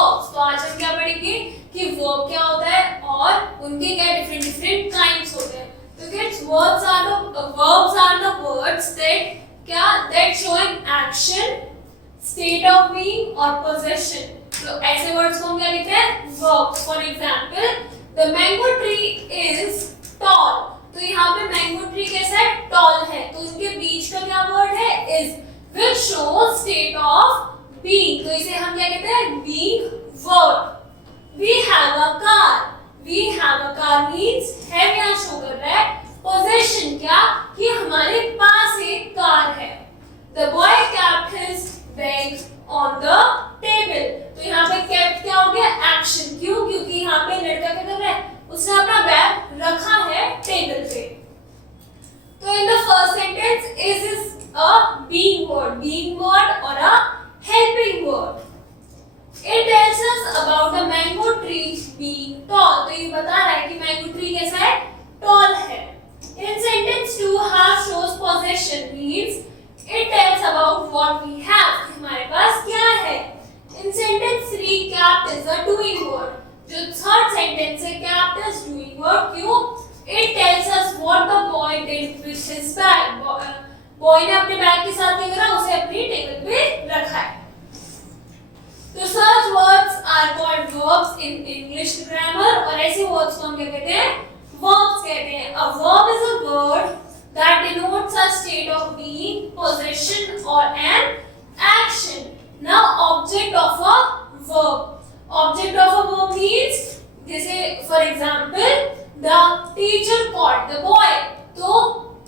verbs। तो आज हम क्या पढ़ेंगे कि verb क्या होता है और उनके क्या different kinds होते हैं। तो kids, verbs are the words that showing action, state of being और possession। तो ऐसे words को हम क्या कहते हैं verbs। For example, the mango tree is tall। तो यहाँ पे मैंगो ट्री कैसा है टॉल है, तो उनके बीच का क्या वर्ड है is, which shows state of being। तो इसे हम क्या कहते हैं being word. we have a car means है क्या शो कर रहा है possession, क्या कि हमारे पास एक कार है। the boy kept his bag on the table। तो यहाँ पे kept क्या हो गया एक्शन, क्यों क्योंकि यहाँ पे लड़का क्या कर रहा है उसने अपना बैग रखा है टेबल पे। तो in the first sentence is a being word और a helping word. It tells us about the mango tree being tall. तो ये बता रहा है कि मैंगो ट्री कैसा है टॉल है। In sentence 2 have shows possession means it tells about what we have, हमारे पास क्या है। In sentence 3 kept is a doing word. जो थर्ड सेंटेंस है kept is doing वर्ड, क्यों it tells us what the boy did with his bag। Boy ने अपने bag के साथ क्या करा उसे अपनी टेबल पे रखा है। तो such words are called verbs in English grammar और ऐसे words को हम क्या कहते हैं verbs कहते हैं। A verb is a word that denotes a state of being, possession or an action। Now object of a verb, object of a verb means जैसे for example the teacher called the boy। तो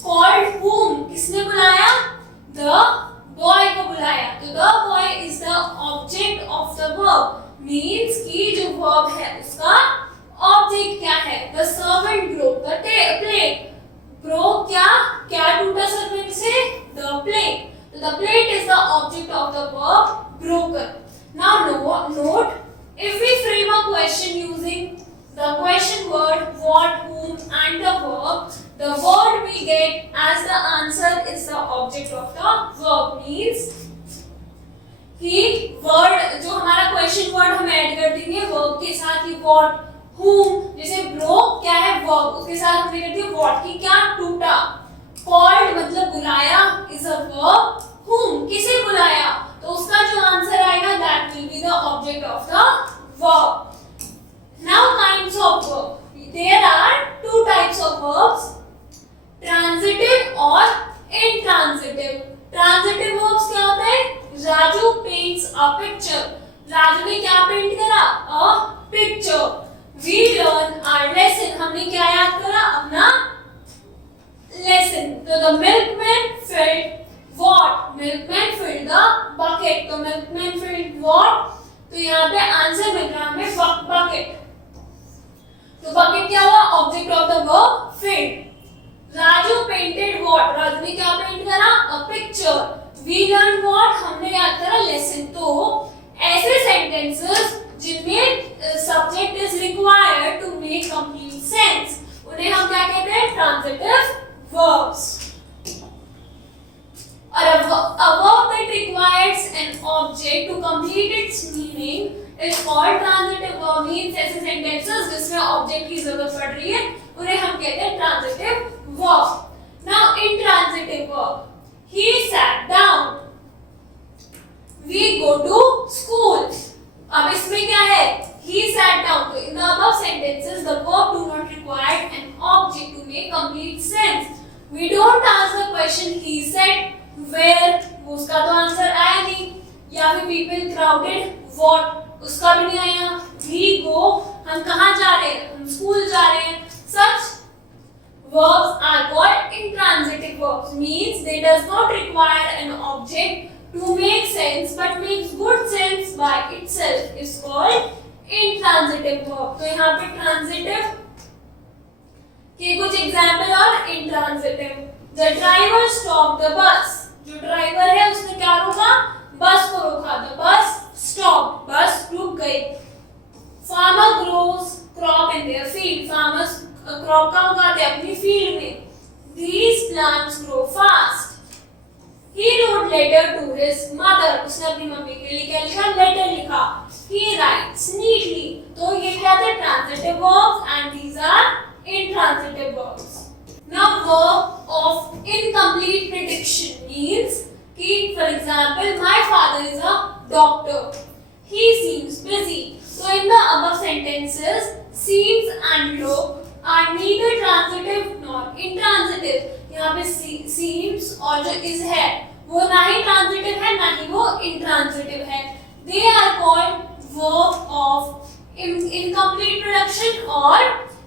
called whom किसने बुलाया the boy को बुलाया। तो the boy is the object of the verb means कि जो verb है उसका object क्या है। the servant broke the plate। broke क्या टूटा servant से the plate। तो the plate is the object of the verb broken। now note, if we frame a question using the question word what, whom and the word we get as the answer is the object of the verb means कि word जो हमारा question word हम add कर देंगे verb के साथ ही what, whom जैसे broke क्या है verb उसके साथ हम करते हैं what की क्या टूटा। called मतलब बुलाया is a verb, whom किसे बुलाया तो उसका जो आंसर आएगा that will be the object of the verb। Now kinds of verb, there are 2 types of verbs, transitive और intransitive। transitive verbs क्या होता है Raju paints a picture। Raju ने क्या पेंट करा a picture। we learn our lesson, हमने क्या याद करा अपना lesson। तो the milkman filled what, milkman filled the bucket। तो milkman filled what, तो यहाँ पे आंसर मिल रहा हमें bucket। तो bucket क्या हुआ object of the verb filled। Raju painted what, Raju ने क्या पेंट करा a picture। we learned what, हमने याद करा lesson। तो ऐसे sentences जिनमें subject is required to make complete sense उन्हें हम क्या कहते हैं transitive verbs। और a verb that requires an object to complete its meaning is called transitive verb means ऐसे sentences जिसमें object की जरूरत पड़ रही है उन्हें हम कहते हैं transitive verb। now intransitive verb, he sat down, we go to school। अब इसमें क्या है he sat down। तो in the above sentences the verb do not require an object to make complete sense। we don't ask the question he said where, उसका तो answer आया नहीं। या फिर people crowded what, उसका भी नहीं आया। we go, हम कहाँ जा रहे हैं हम स्कूल जा रहे हैं। such verbs are called intransitive verbs means they does not require an object to make sense but makes good sense by itself is called intransitive verb। तो यहाँ पे transitive के कुछ एग्जाम्पल और intransitive। the driver stopped the bus। जो driver है उसने क्या रोका बस को रोका। the bus stopped, बस रुक गई। farmer grows crop in their field। farmers crop का उगाते अपनी फील्ड में। these plants grow fast। he wrote letter to his mother। उसने अपनी मम्मी के लिए क्या लिखा लेटर लिखा। he write busy. So in the above sentences, seems and look are neither transitive nor intransitive. यहाँ पे seems और जो is है वो ना ही transitive है ना ही वो intransitive है. They are called verb of incomplete production और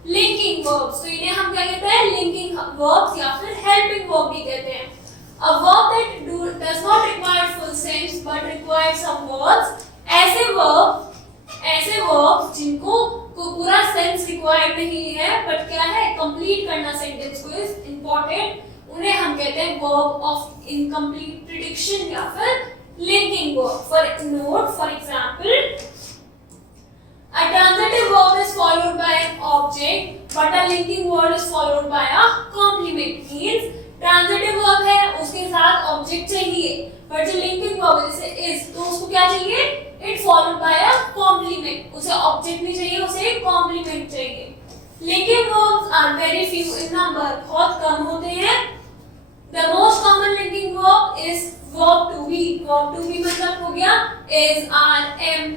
linking verbs. तो इन्हें हम क्या कहते हैं? Linking verbs या फिर helping verb भी कहते हैं. A verb that does not require full sense but requires some words. ऐसे verbs जिनको को पूरा सेंस रिक्वायर्ड नहीं है बट क्या है कंप्लीट करना सेंटेंस को इज इम्पोर्टेंट, उन्हें हम कहते हैं verb of incomplete prediction या फिर linking verb. For example, a transitive verb is followed by an object but a linking word is followed by a complement. Means transitive verb है उसके साथ ऑब्जेक्ट चाहिए बट जो लिंकिंग वर्ब है जैसे is तो उसको क्या चाहिए? It followed by a complement. उसे ऑब्जेक्ट नहीं चाहिए, उसे कॉम्प्लीमेंट चाहिए. Linking verbs are very few in number, बहुत कम होते हैं. The most common linking verb is verb to be. Verb to be मतलब हो गया is, are, am.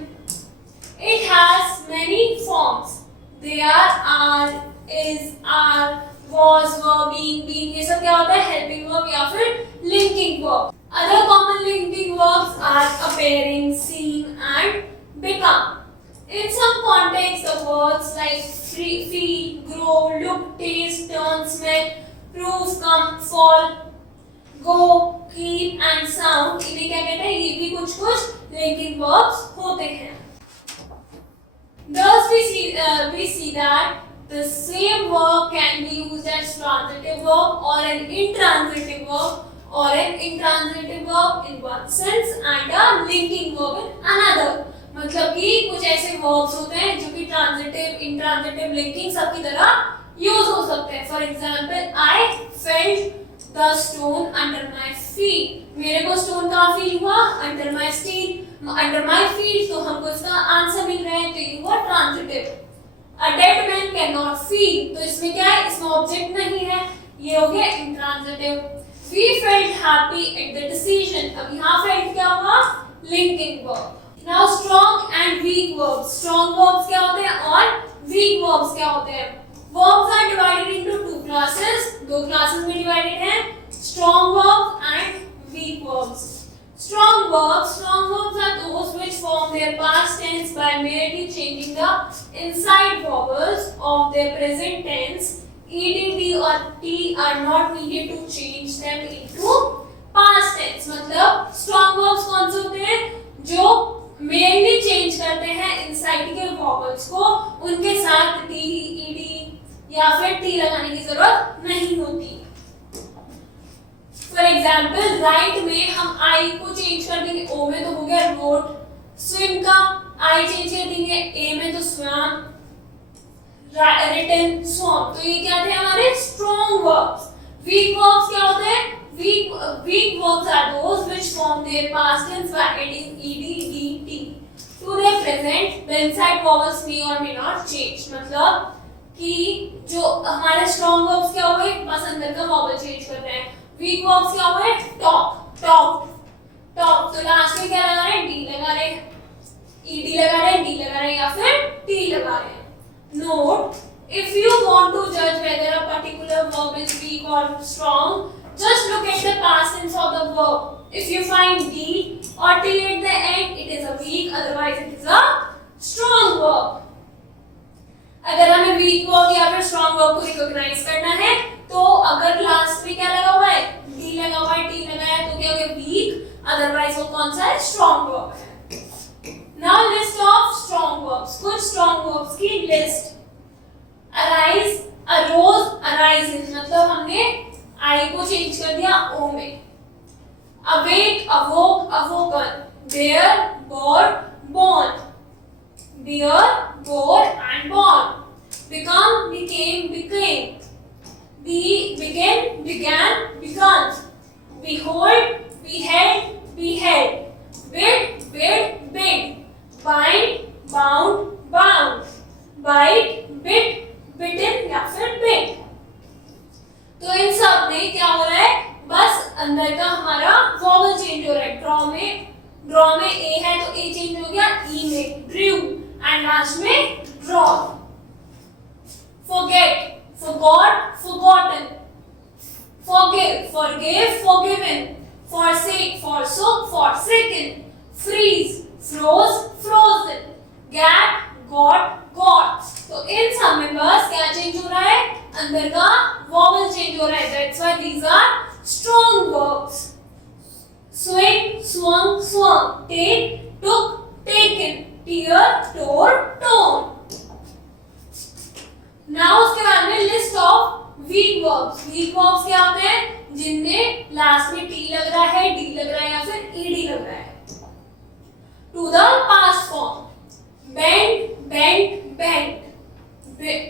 It has many forms. They are, is, are, was, were, being, ये सब क्या होता है? हेल्पिंग वर्ब या फिर linking verb. Other common linking verbs are appearing, seem and become. In some contexts, the words like feel, grow, look, taste, turn, smell, prove, come, fall, go, keep and sound, इन्हें क्या कहते हैं? ये भी कुछ linking verbs होते हैं. Thus we see that the same verb can be used as transitive verb or an intransitive verb or an intransitive verb in one sense and a linking verb in another. मतलब कि कुछ ऐसे verbs होते हैं जो कि transitive, intransitive, linking सबकी तरह यूज हो सकते हैं. For example, I felt the stone under my feet. मेरे को stone कहाँ feel हुआ? Under my feet. Under my feet. तो हमको इसका आंसर मिल रहा है तो ये हुआ transitive. A dead man cannot feel. तो इसमें क्या है? इसमें ऑब्जेक्ट नहीं है, ये हो गया intransitive. We felt happy at the decision. अब यहाँ felt क्या हुआ? Linking verb. Now strong and weak verbs. Strong verbs क्या होते हैं और weak verbs क्या होते हैं? Verbs are divided into two classes. दो classes में divided हैं. Strong verbs and weak verbs. Strong verbs are those which form their past tense by merely changing the inside vowels of their present tense. Ed, d or t are not needed to change them into past tense. मतलब strong verbs कौन से होते हैं? जो merely change करते हैं inside के vowels को, उनके साथ d, ed या फिर t लगाने की जरूरत नहीं होती. For example, राइट में हम आई को चेंज कर देंगे ओ में तो हो गया रोड. स्विम का आई चेंज कर देंगे ए में तो स्वम, रिटन, स्वम. तो ये क्या थे हमारे स्ट्रॉन्ग वर्ब्स. वीक वर्ब्स क्या होते हैं? Weak verbs are those which form their past tense by adding ed, d, t to their present. The inside vowels may or may not change. मतलब कि जो हमारे स्ट्रॉन्ग वर्ब्स क्या हो गए? बस अंदर का वॉवल चेंज कर रहे हैं. वीक वर्ब्स क्या हुए? टॉप. तो लास्ट में क्या लगा रहे हैं? डी लगा रहे हैं, ईडी लगा रहे हैं, डी लगा रहे हैं या फिर टी लगा रहे हैं. Note, if you want to judge whether a particular verb is weak or strong, just look at the past tense of the verb. If you find d or t at the end, it is a weak, otherwise it is a strong verb. अगर हमें week verb या फिर strong verb को recognise करना है तो अगर last में क्या लगा हुआ है? डी लगा हुआ है, टी लगाया तो क्या हो गया? वीक. अदरवाइज वो कौन सा है? स्ट्रॉन्ग वर्ब है. Now list of strong verbs. कुछ स्ट्रॉन्ग वर्ब्स की लिस्ट. Arise, arose, arising. मतलब हमने आई को चेंज कर दिया ओ में. Awake, awoke, awoken. Bear, bore, born. Bear, bore and born. Become, became, became. Be, began, began, begun. Behold, beheld, beheld. Bid, bid, bid. Bind, bound, bound. Bite, bit, bitten या फिर bit. तो इन सब में क्या हो रहा है? बस अंदर का हमारा वॉवल चेंज हो रहा है. ड्रॉ में ड्रॉ में ए है तो ए चेंज हो गया ई में, ड्रू, एंड लास्ट में draw. forget, forgot, forgotten, forgive, forgave, forgiven, forsake, forsook, forsaken, freeze, froze, frozen, gap, got, got। तो इन सब में बस क्या चेंज हो रहा है, अंदर का वॉवल चेंज हो रहा है। That's why these are strong verbs. swing, swung, swung, take, took, taken, tear, tore, torn। Now उसके बाद में list of weak verbs. Weak verbs क्या होते हैं, जिनमें लास्ट में टी लग रहा है, डी लग रहा है या फिर ईडी लग रहा है। To the past form, bend, bent, bent, bleed,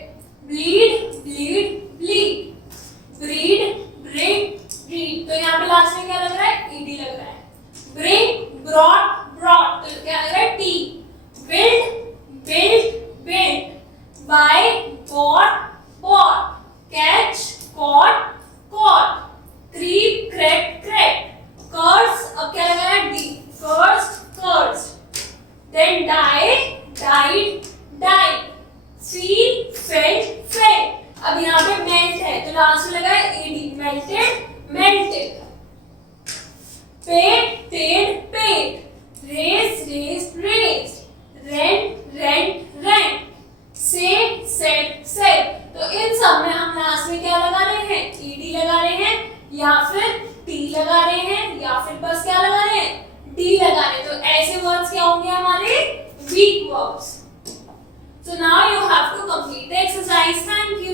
bleed, bleed, breed, bring, breed. तो यहाँ पे लास्ट में क्या लग रहा है, ईडी लग रहा है। ब्रिंग, ब्रॉट, ब्रॉट, तो क्या लग रहा है, T. Build, build, build, buy, bought, bought, catch, caught, caught, creep, crept, crept, curse, अब क्या लगा है, d, cursed, cursed, then die, died, died, feel, felt, felt। अब यहाँ पे melt है तो लास्ट में लगा है ed, melted, melted, paid, paid, paid, raised, raised, raised, rent, rent, rent, say, said, said। तो इन सब में हम लास्ट में क्या लगा रहे हैं, ed लगा रहे हैं या फिर t लगा रहे हैं या फिर बस क्या लगा रहे हैं, d लगा रहे हैं। तो ऐसे वर्ड्स क्या होंगे हमारे weak verbs. So now you have to complete the exercise. Thank you.